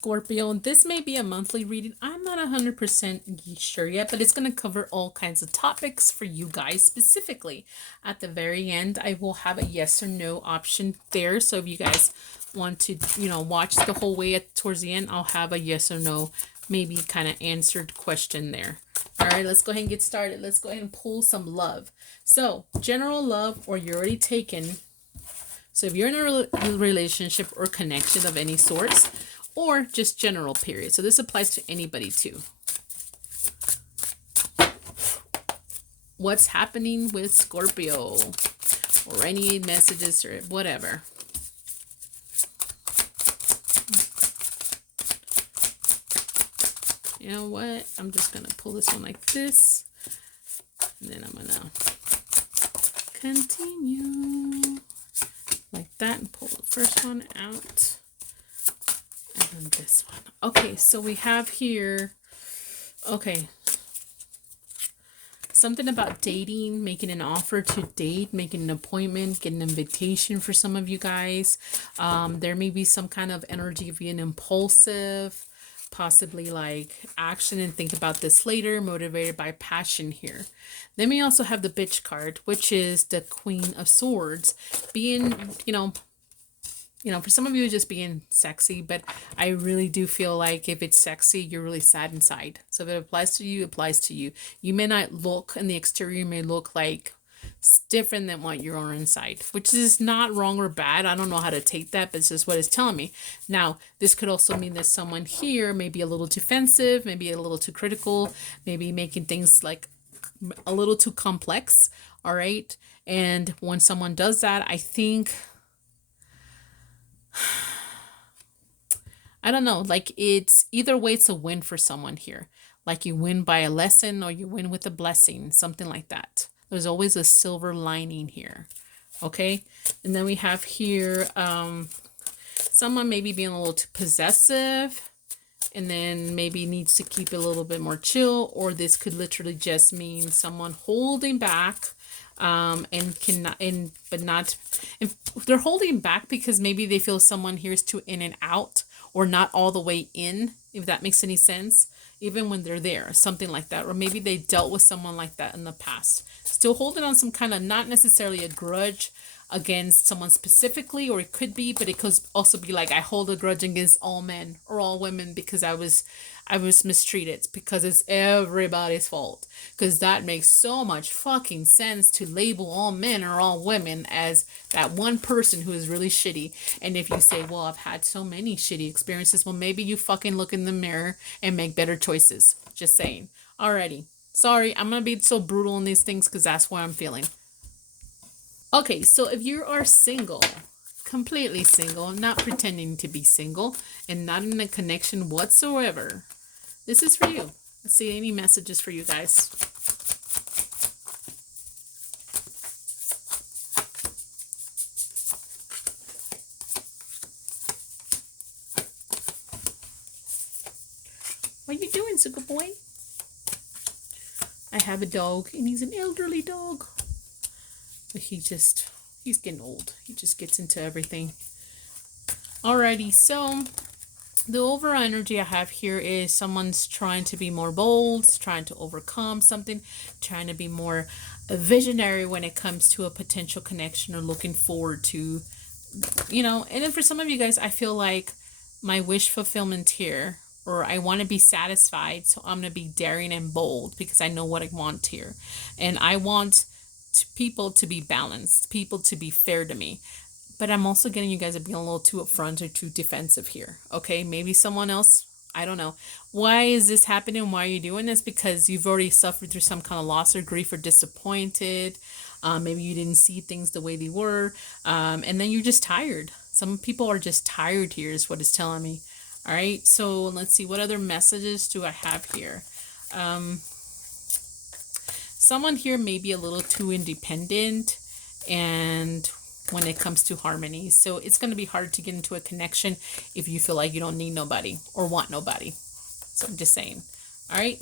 Scorpio, this may be a monthly reading. I'm not 100% sure yet, but it's going to cover all kinds of topics for you guys specifically. At the very end, I will have a yes or no option there. So if you guys want to, watch the whole way towards the end, I'll have a yes or no, maybe kind of answered question there. All right, let's go ahead and get started. Let's go ahead and pull some love. So, general love, or you're already taken. So if you're in a relationship or connection of any sorts, or just general period. So this applies to anybody too. What's happening with Scorpio? Or any messages or whatever. You know what? I'm just going to pull this one like this. And then I'm going to continue like that and pull the first one out. And then this one. Okay, so we have here, something about dating, making an offer to date, making an appointment, getting an invitation for some of you guys. There may be some kind of energy of being impulsive, possibly like action and think about this later, motivated by passion here. Then we also have the bitch card, which is the Queen of Swords, being, for some of you, it's just being sexy, but I really do feel like if it's sexy, you're really sad inside. So if it applies to you, it applies to you. You may not look, in the exterior may look like it's different than what you are inside, which is not wrong or bad. I don't know how to take that, but it's just what it's telling me. Now, this could also mean that someone here may be a little defensive, maybe a little too critical, maybe making things like a little too complex. All right. And when someone does that, I think, I don't know, like it's either way, it's a win for someone here. Like you win by a lesson or you win with a blessing, something like that. There's always a silver lining here. Okay. And then we have here, someone maybe being a little too possessive and then maybe needs to keep it a little bit more chill, or this could literally just mean someone holding back, and cannot, but not, if they're holding back because maybe they feel someone here is too in and out or not all the way in, if that makes any sense, even when they're there, something like that. Or maybe they dealt with someone like that in the past, still holding on some kind of, not necessarily a grudge against someone specifically, or it could be, but it could also be like, I hold a grudge against all men or all women because I was mistreated, because it's everybody's fault. Because that makes so much fucking sense, to label all men or all women as that one person who is really shitty. And if you say, well, I've had so many shitty experiences, well, maybe you fucking look in the mirror and make better choices. Just saying. Alrighty. Sorry, I'm gonna be so brutal on these things because that's what I'm feeling. Okay, so if you are single, completely single, not pretending to be single, and not in a connection whatsoever, this is for you. Let's see any messages for you guys. What are you doing, sugar boy? I have a dog, and he's an elderly dog. But he's getting old. He just gets into everything. Alrighty, so the overall energy I have here is someone's trying to be more bold, trying to overcome something, trying to be more visionary when it comes to a potential connection, or looking forward to, and then for some of you guys, I feel like my wish fulfillment here, or I want to be satisfied, so I'm going to be daring and bold because I know what I want here. And I want people to be balanced, people to be fair to me. But I'm also getting you guys are being a little too upfront or too defensive here. Okay, maybe someone else, I don't know. Why is this happening? Why are you doing this? Because you've already suffered through some kind of loss or grief or disappointed. Maybe you didn't see things the way they were. And then you're just tired. Some people are just tired here is what it's telling me. All right, so let's see. What other messages do I have here? Someone here may be a little too independent, and when it comes to harmony, so it's going to be hard to get into a connection if you feel like you don't need nobody or want nobody. So I'm just saying. All right,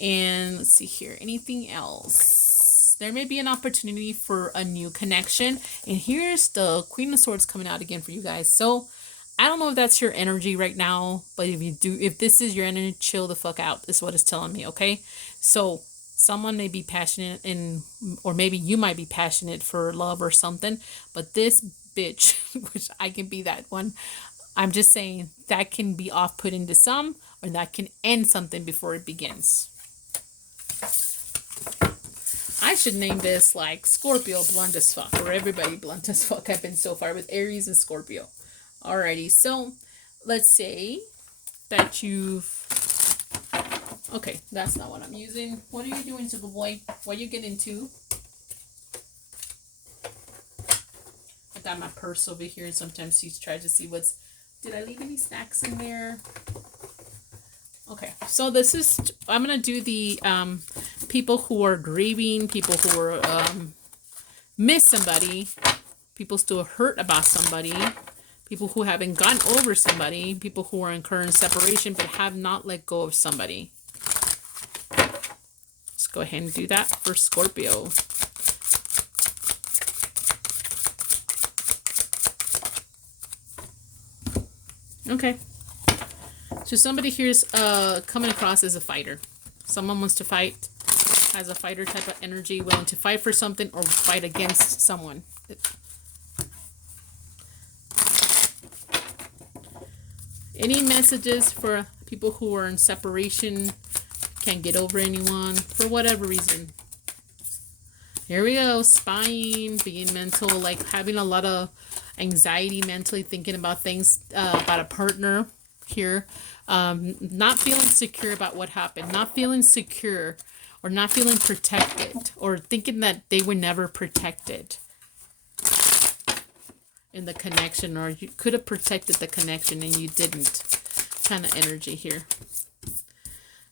and let's see here. Anything else? There may be an opportunity for a new connection, and here's the Queen of Swords coming out again for you guys. So I don't know if that's your energy right now, but if you do, if this is your energy, chill the fuck out, is what it's telling me, okay? So someone may be passionate in, or maybe you might be passionate for love or something, but this bitch, which I can be that one, I'm just saying that can be off-putting to some, or that can end something before it begins. I should name this like Scorpio blunt as fuck, or everybody blunt as fuck. I've been so far with Aries and Scorpio. Alrighty, so let's say that you've... Okay, that's not what I'm using. What are you doing, Superboy? What are you getting into? I got my purse over here, and sometimes she tries to see what's... Did I leave any snacks in there? Okay, so this is... I'm going to do the people who are grieving, people who are miss somebody, people still hurt about somebody, people who haven't gotten over somebody, people who are in current separation but have not let go of somebody. Let's go ahead and do that for Scorpio. Okay. So somebody here is coming across as a fighter. Someone wants to fight, has a fighter type of energy, willing to fight for something or fight against someone. Any messages for people who are in separation, can't get over anyone for whatever reason? Here we go. Spying, being mental, like having a lot of anxiety mentally, thinking about things, about a partner here. Not feeling secure about what happened, not feeling secure or not feeling protected, or thinking that they were never protected in the connection, or you could have protected the connection and you didn't, kind of energy here.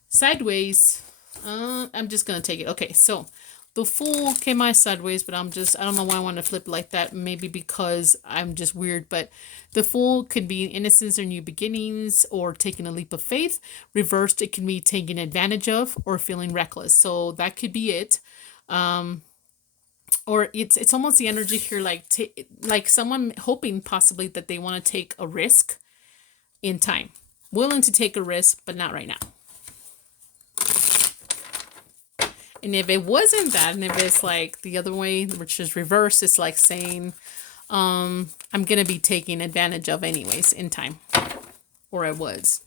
Sideways, I'm just gonna take it. Okay, so the Fool came out sideways, but I don't know why I want to flip like that. Maybe because I'm just weird, but the Fool could be innocence or new beginnings, or taking a leap of faith. Reversed, it can be taken advantage of or feeling reckless. So that could be it. Or it's almost the energy here, like someone hoping possibly that they want to take a risk in time. Willing to take a risk, but not right now. And if it wasn't that, and if it's like the other way, which is reverse, it's like saying, I'm going to be taken advantage of anyways in time. Or I was.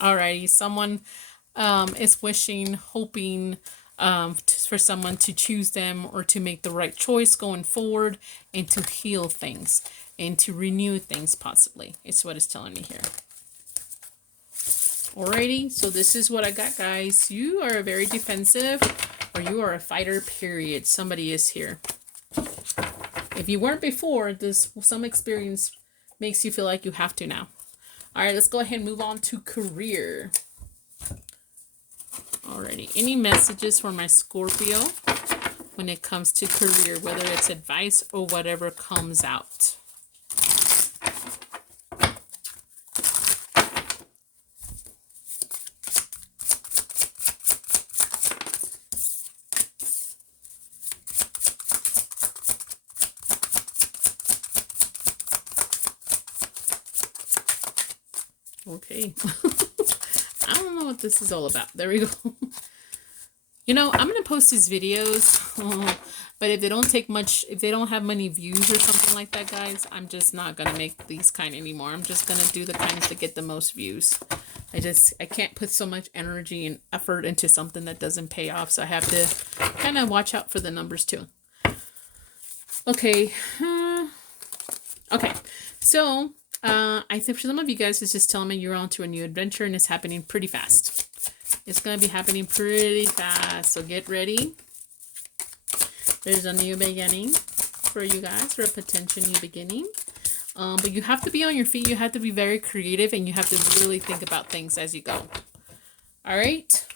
Alrighty, someone is wishing, hoping for someone to choose them or to make the right choice going forward, and to heal things and to renew things possibly. It's what it's telling me here. Alrighty, so this is what I got, guys. You are very defensive, or you are a fighter, period. Somebody is here. If you weren't before, some experience makes you feel like you have to now. Alright, let's go ahead and move on to career. Alrighty, any messages for my Scorpio when it comes to career, whether it's advice or whatever comes out? Okay. I don't know what this is all about. There we go. You know, I'm going to post these videos, but if they don't take much, if they don't have many views or something like that, guys, I'm just not going to make these kind anymore. I'm just going to do the kinds that get the most views. I can't put so much energy and effort into something that doesn't pay off. So I have to kind of watch out for the numbers too. Okay. Okay. So, I think for some of you guys, it's just telling me you're on to a new adventure and it's happening pretty fast. It's going to be happening pretty fast. So get ready. There's a new beginning for you guys, or a potential new beginning. But you have to be on your feet. You have to be very creative, and you have to really think about things as you go. All right.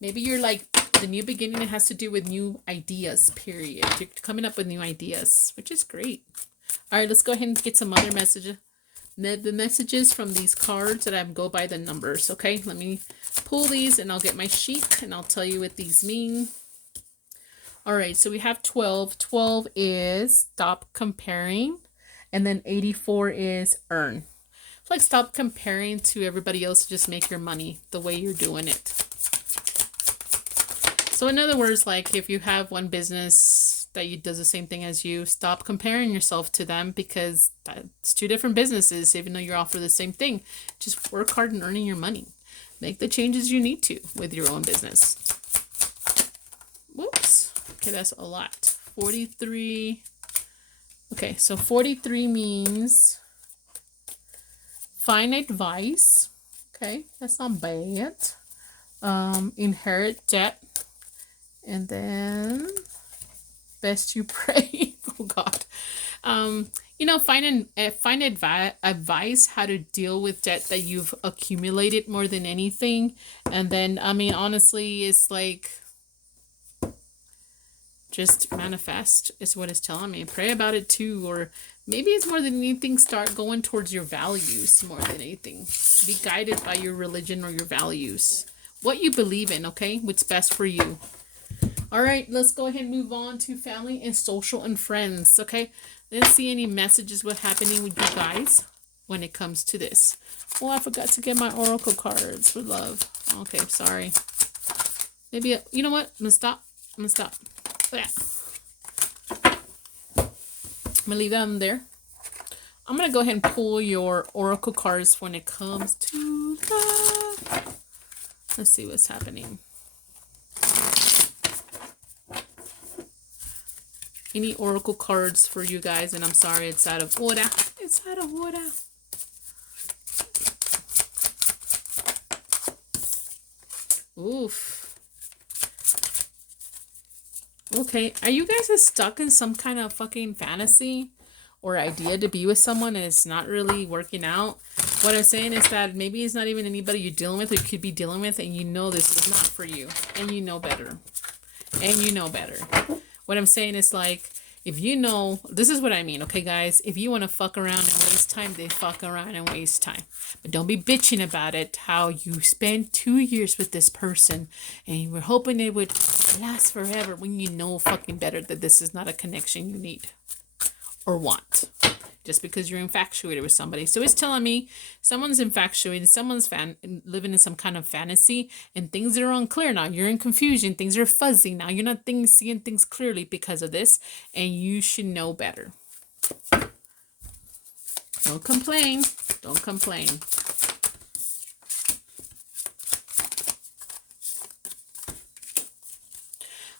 Maybe you're like, the new beginning, it has to do with new ideas, period. You're coming up with new ideas, which is great. All right, let's go ahead and get some other the messages from these cards that I go by the numbers. Okay, let me pull these and I'll get my sheet and I'll tell you what these mean. All right, so we have 12. 12 is stop comparing, and then 84 is earn. It's like stop comparing to everybody else, just make your money the way you're doing it. So in other words, like if you have one business that does the same thing as you, stop comparing yourself to them, because that's two different businesses, even though you're all for the same thing. Just work hard in earning your money. Make the changes you need to with your own business. Whoops. Okay, that's a lot. 43. Okay, so 43 means find advice. Okay, that's not bad. Inherit debt. And then best you pray. Oh God. You know, find advice how to deal with debt that you've accumulated more than anything. And then, I mean, honestly, it's like, just manifest is what it's telling me. Pray about it too, or maybe it's more than anything, start going towards your values more than anything. Be guided by your religion or your values. What you believe in, okay? What's best for you. All right, let's go ahead and move on to family and social and friends, okay? Let's see any messages what's happening with you guys when it comes to this. Oh, I forgot to get my oracle cards for love. Okay, sorry. Maybe, you know what? I'm gonna stop. Yeah. I'm gonna leave them there. I'm gonna go ahead and pull your oracle cards when it comes to love. Let's see what's happening. Any oracle cards for you guys, and I'm sorry it's out of order. It's out of order. Oof. Okay, are you guys stuck in some kind of fucking fantasy or idea to be with someone and it's not really working out? What I'm saying is that maybe it's not even anybody you're dealing with or you could be dealing with, and you know this is not for you, and you know better. And you know better. What I'm saying is, like, if you know, this is what I mean, okay, guys? If you want to fuck around and waste time, then fuck around and waste time. But don't be bitching about it, how you spent 2 years with this person and you were hoping it would last forever, when you know fucking better that this is not a connection you need or want. Just because you're infatuated with somebody. So it's telling me someone's infatuated, someone's living in some kind of fantasy, and things are unclear now. You're in confusion. Things are fuzzy now. You're not seeing things clearly because of this, and you should know better. Don't complain. Don't complain.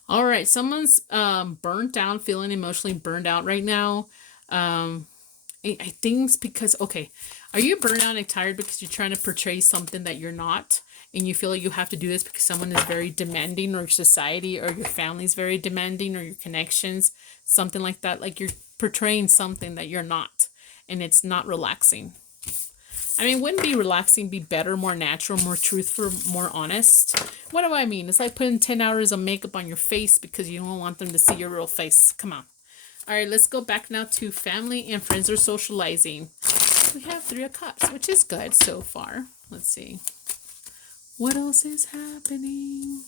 All right, someone's burnt out, feeling emotionally burned out right now. I think it's because, okay, are you burnt out and tired because you're trying to portray something that you're not, and you feel like you have to do this because someone is very demanding, or society or your family is very demanding, or your connections, something like that, like you're portraying something that you're not, and it's not relaxing. I mean, wouldn't be relaxing be better, more natural, more truthful, more honest? What do I mean? It's like putting 10 hours of makeup on your face because you don't want them to see your real face. Come on. All right, let's go back now to family and friends or socializing. We have 3 of Cups, which is good so far. Let's see. What else is happening?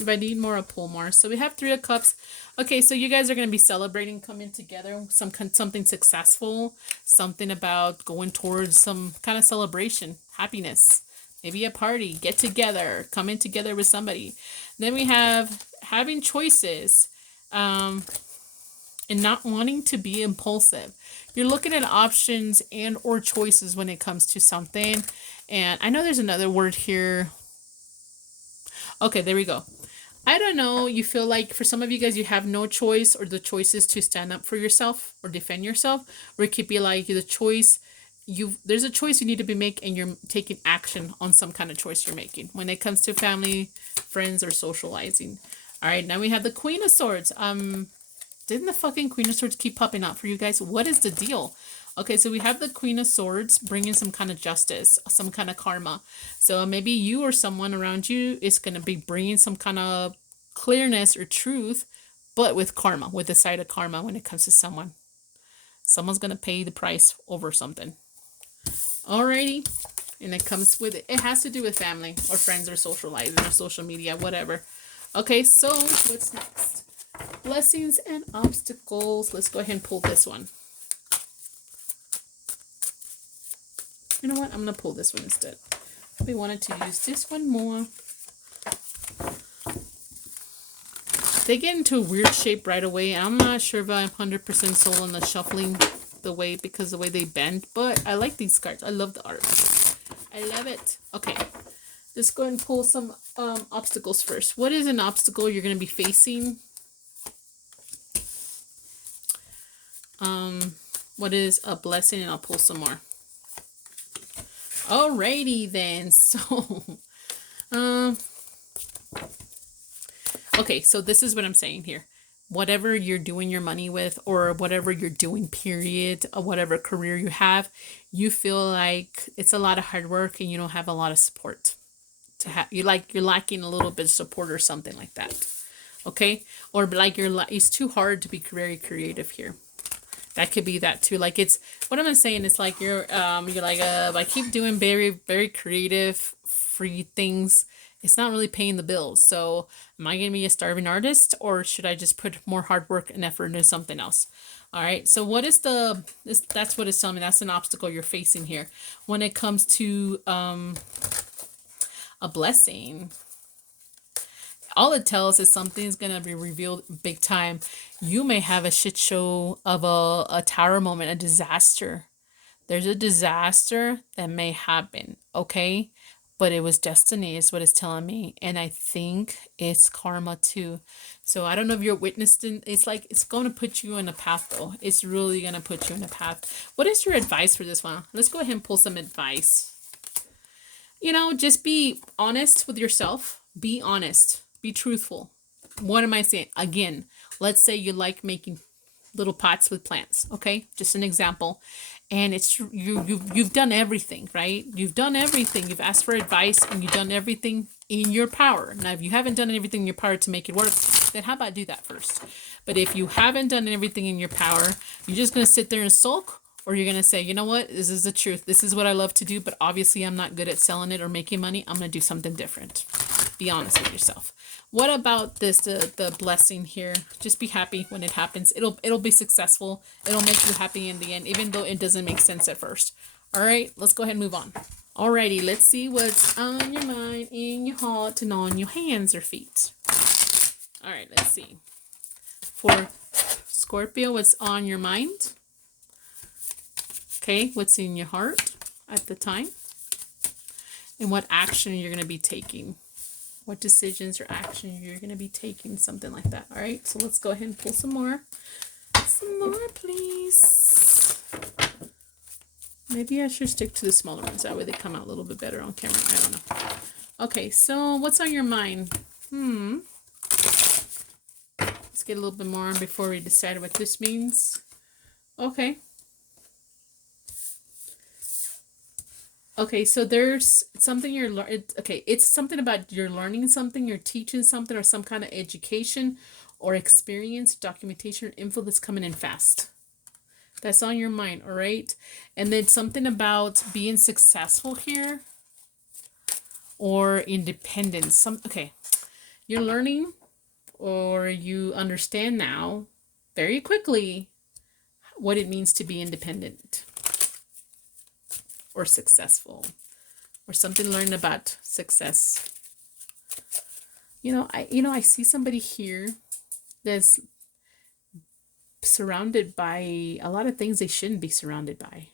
If I need more, I'll pull more. So we have 3 of Cups. Okay, so you guys are going to be celebrating, coming together, something successful, something about going towards some kind of celebration, happiness, maybe a party, get together, coming together with somebody. Then we have having choices. And not wanting to be impulsive. You're looking at options and or choices when it comes to something. And I know there's another word here. Okay, there we go. I don't know, you feel like for some of you guys, you have no choice, or the choice is to stand up for yourself or defend yourself. Or it could be like the choice, there's a choice you need to be making, and you're taking action on some kind of choice you're making when it comes to family, friends, or socializing. All right, now we have the Queen of Swords. Didn't the fucking Queen of Swords keep popping out for you guys? What is the deal? Okay, so we have the Queen of Swords bringing some kind of justice, some kind of karma. So maybe you or someone around you is going to be bringing some kind of clearness or truth, but with karma, with the side of karma when it comes to someone. Someone's going to pay the price over something. Alrighty. And it comes with, it has to do with family or friends or socializing or social media, whatever. Okay, so what's next? Blessings and obstacles. Let's go ahead and pull this one. You know what? I'm going to pull this one instead. We wanted to use this one more. They get into a weird shape right away. I'm not sure if I'm 100% sold on the shuffling the way, because the way they bend. But I like these cards. I love the art. I love it. Okay. Let's go ahead and pull some obstacles first. What is an obstacle you're going to be facing? What is a blessing? And I'll pull some more. Alrighty then. So, okay, so this is what I'm saying here. Whatever you're doing your money with, or whatever you're doing, period, or whatever career you have, you feel like it's a lot of hard work and you don't have a lot of support. You're lacking a little bit of support or something like that. Okay? Or like it's too hard to be very creative here. That could be that too. Like, it's, what I'm saying is like you're like, I keep doing very, very creative, free things. It's not really paying the bills. So am I going to be a starving artist, or should I just put more hard work and effort into something else? All right. So what is that's what it's telling me. That's an obstacle you're facing here. When it comes to a blessing, all it tells is something's going to be revealed big time. You may have a shit show of a tower moment, a disaster. There's a disaster that may happen, okay? But it was destiny is what it's telling me. And I think it's karma too. So I don't know if you're witnessing. It's like, it's going to put you in a path though. It's really going to put you in a path. What is your advice for this one? Let's go ahead and pull some advice. You know, just be honest with yourself. Be honest. Be truthful. What am I saying? Again, let's say you like making little pots with plants, okay? Just an example. And it's you've done everything, right? You've done everything. You've asked for advice and you've done everything in your power. Now, if you haven't done everything in your power to make it work, then how about do that first? But if you haven't done everything in your power, you're just going to sit there and sulk, or you're going to say, you know what? This is the truth. This is what I love to do, but obviously I'm not good at selling it or making money. I'm going to do something different. Be honest with yourself. What about this, the blessing here? Just be happy when it happens. It'll be successful. It'll make you happy in the end, even though it doesn't make sense at first. All right, let's go ahead and move on. Alrighty, let's see what's on your mind, in your heart, and on your hands or feet. All right, let's see. For Scorpio, what's on your mind? Okay, what's in your heart at the time? And what action you're going to be taking. What decisions or action you're going to be taking, something like that. All right, so let's go ahead and pull some more. Some more, please. Maybe I should stick to the smaller ones. That way they come out a little bit better on camera. I don't know. Okay, so what's on your mind? Let's get a little bit more before we decide what this means. Okay. Okay, so there's something you're learning. Okay, it's something about you're learning something, you're teaching something, or some kind of education or experience, documentation, or info that's coming in fast. That's on your mind, all right? And then something about being successful here or independence. Okay, you're learning, or you understand now very quickly what it means to be independent. Or successful, or something learned about success. I see somebody here that's surrounded by a lot of things they shouldn't be surrounded by.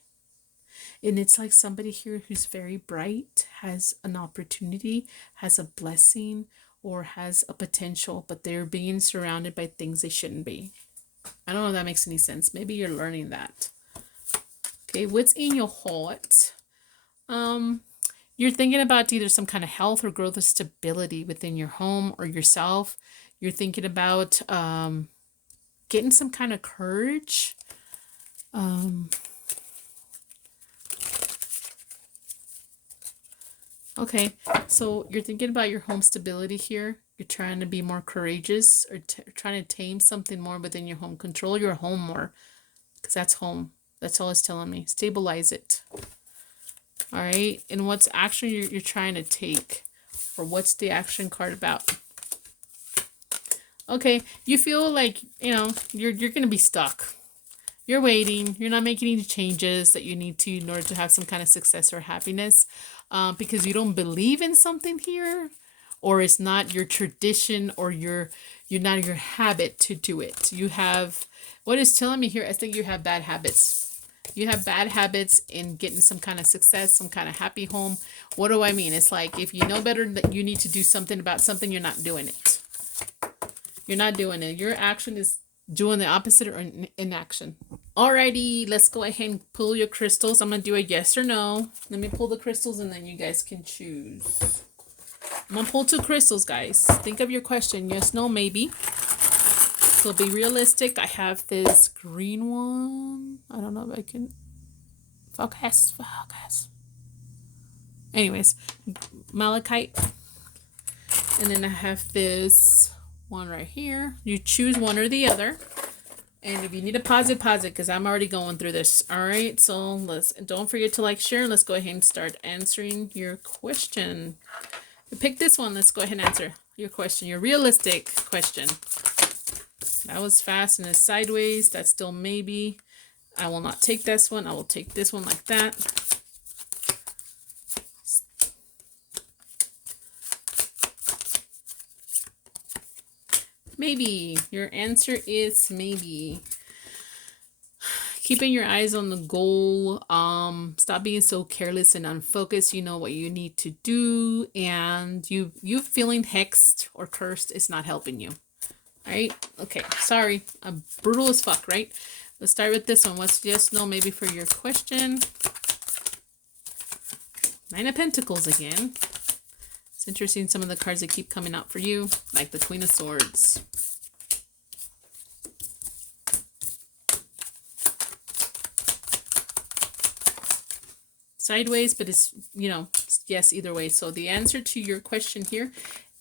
And it's like somebody here who's very bright, has an opportunity, has a blessing, or has a potential, but they're being surrounded by things they shouldn't be. I don't know if that makes any sense. Maybe you're learning that. Okay, what's in your heart? You're thinking about either some kind of health or growth or stability within your home or yourself. You're thinking about getting some kind of courage. Okay, so you're thinking about your home stability here. You're trying to be more courageous, or trying to tame something more within your home. Control your home more. because that's home. That's all it's telling me. Stabilize it. All right. And what's action you're trying to take? Or what's the action card about? Okay. You feel like, you know, you're going to be stuck. You're waiting. You're not making any changes that you need to in order to have some kind of success or happiness. Because you don't believe in something here. Or it's not your tradition or you're not your habit to do it. You have, what it's telling me here, I think you have bad habits. You have bad habits in getting some kind of success, some kind of happy home. What do I mean? It's like if you know better that you need to do something about something, you're not doing it. You're not doing it. Your action is doing the opposite or inaction. Alrighty, let's go ahead and pull your crystals. I'm going to do a yes or no. Let me pull the crystals and then you guys can choose. I'm going to pull 2 crystals, guys. Think of your question. Yes, no, maybe. So be realistic. I have this green one. I don't know if I can focus. Anyways, malachite. And then I have this one right here. You choose one or the other. And if you need to pause it because I'm already going through this. All right, so don't forget to like, share. Let's go ahead and start answering your question. You pick this one. Let's go ahead and answer your question, your realistic question. That was fast and it's sideways. That's still maybe. I will not take this one. I will take this one like that. Maybe. Your answer is maybe. Keeping your eyes on the goal. Stop being so careless and unfocused. You know what you need to do. And you feeling hexed or cursed is not helping you. All right. Okay. Sorry. I'm brutal as fuck, right? Let's start with this one. What's yes, no, maybe for your question? 9 of Pentacles again. It's interesting some of the cards that keep coming out for you, like the Queen of Swords. Sideways, but it's, you know, yes, either way. So the answer to your question here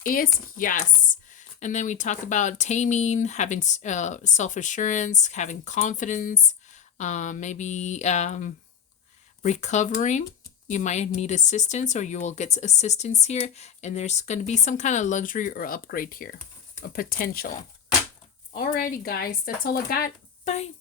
is yes. And then we talk about taming, having self-assurance, having confidence, maybe recovering. You might need assistance or you will get assistance here. And there's going to be some kind of luxury or upgrade here, or potential. Alrighty, guys. That's all I got. Bye.